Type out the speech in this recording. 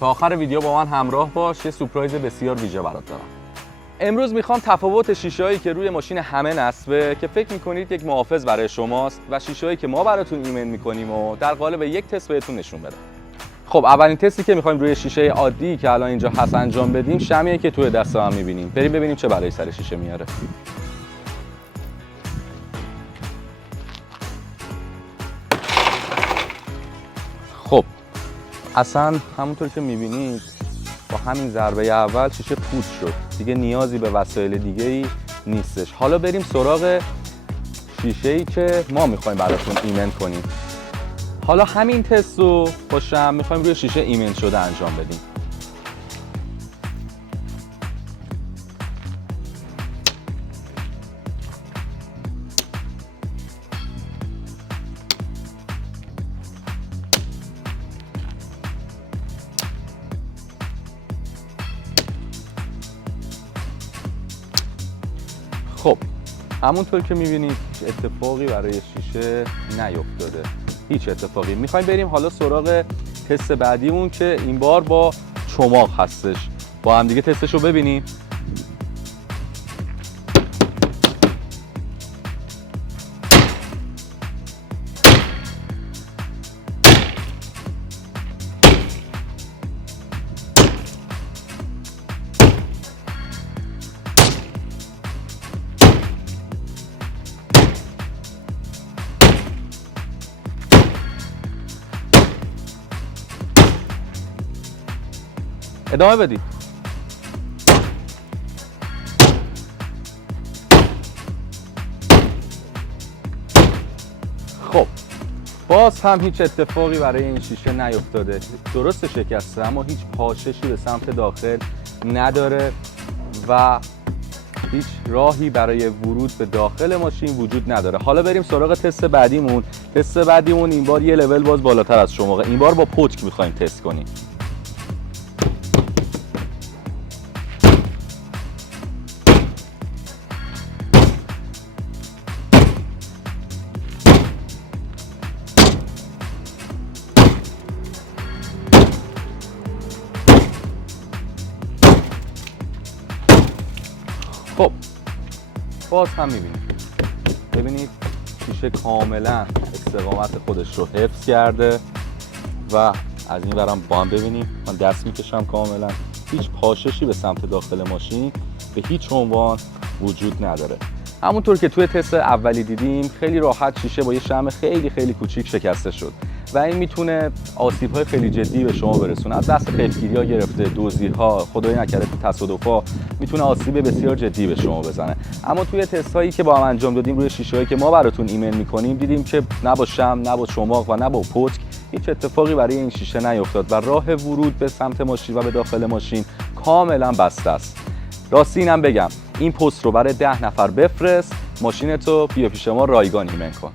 تا آخر ویدیو با من همراه باش، یه سورپرایز بسیار ویژه برات دارم. امروز میخوام تفاوت شیشه‌هایی که روی ماشین همه نصبه که فکر میکنید یک محافظ برای شماست و شیشه‌هایی که ما براتون ایمن میکنیم و در قالب یک تست بهتون نشون بدم. خب اولین تستی که میخوایم روی شیشه عادی که الان اینجا هست انجام بدیم، شمعی که توی دست هم میبینیم. بریم ببینیم چه بلایی سر شیشه میاره. خب اصلا همونطور که میبینید با همین ضربه اول شیشه پوچ شد، دیگه نیازی به وسایل دیگه ای نیستش. حالا بریم سراغ شیشه‌ای که ما میخوایم براتون ایمن کنیم. حالا همین تست رو با شمع میخوایم روی شیشه ایمن شده انجام بدیم. خب همونطور که میبینید اتفاقی برای شیشه نیفتاده، هیچ اتفاقی. میخوایم بریم حالا سراغ تست بعدیمون که این بار با چماق هستش. با هم دیگه تستش رو ببینیم. ادامه بدید. خب باز هم هیچ اتفاقی برای این شیشه نیفتاده. درست شکسته اما هیچ پاششی به سمت داخل نداره و هیچ راهی برای ورود به داخل ماشین وجود نداره. حالا بریم سراغ تست بعدیمون. تست بعدیمون این بار یه لول باز بالاتر از چماقه. این بار با پتک میخوایم تست کنیم. خب باز هم ببینید شیشه کاملا استقامت خودش رو حفظ کرده و از این ورم با هم ببینیم. من دست میکشم کاملا، هیچ پاششی به سمت داخل ماشین به هیچ عنوان وجود نداره. همونطور که توی تست اولی دیدیم خیلی راحت شیشه با یه شمع خیلی کوچیک شکسته شد و این میتونه آسیب‌های خیلی جدی به شما برسونه. از دست قیفگیری‌ها گرفته، دزدی‌ها، خدای نکرده تصادف‌ها، میتونه آسیب بسیار جدی به شما بزنه. اما توی تست‌هایی که با هم انجام دادیم روی شیشه‌هایی که ما براتون ایمن می‌کنیم، دیدیم که نه با شمع، نه با چماق و نه با پتک هیچ اتفاقی برای این شیشه نیفتاد و راه ورود به سمت ماشین و به داخل ماشین کاملا بسته است. راستی اینم بگم، این پست رو برای 10 نفر بفرست، ماشینتو بیا پیش ما رایگان ایمن کن.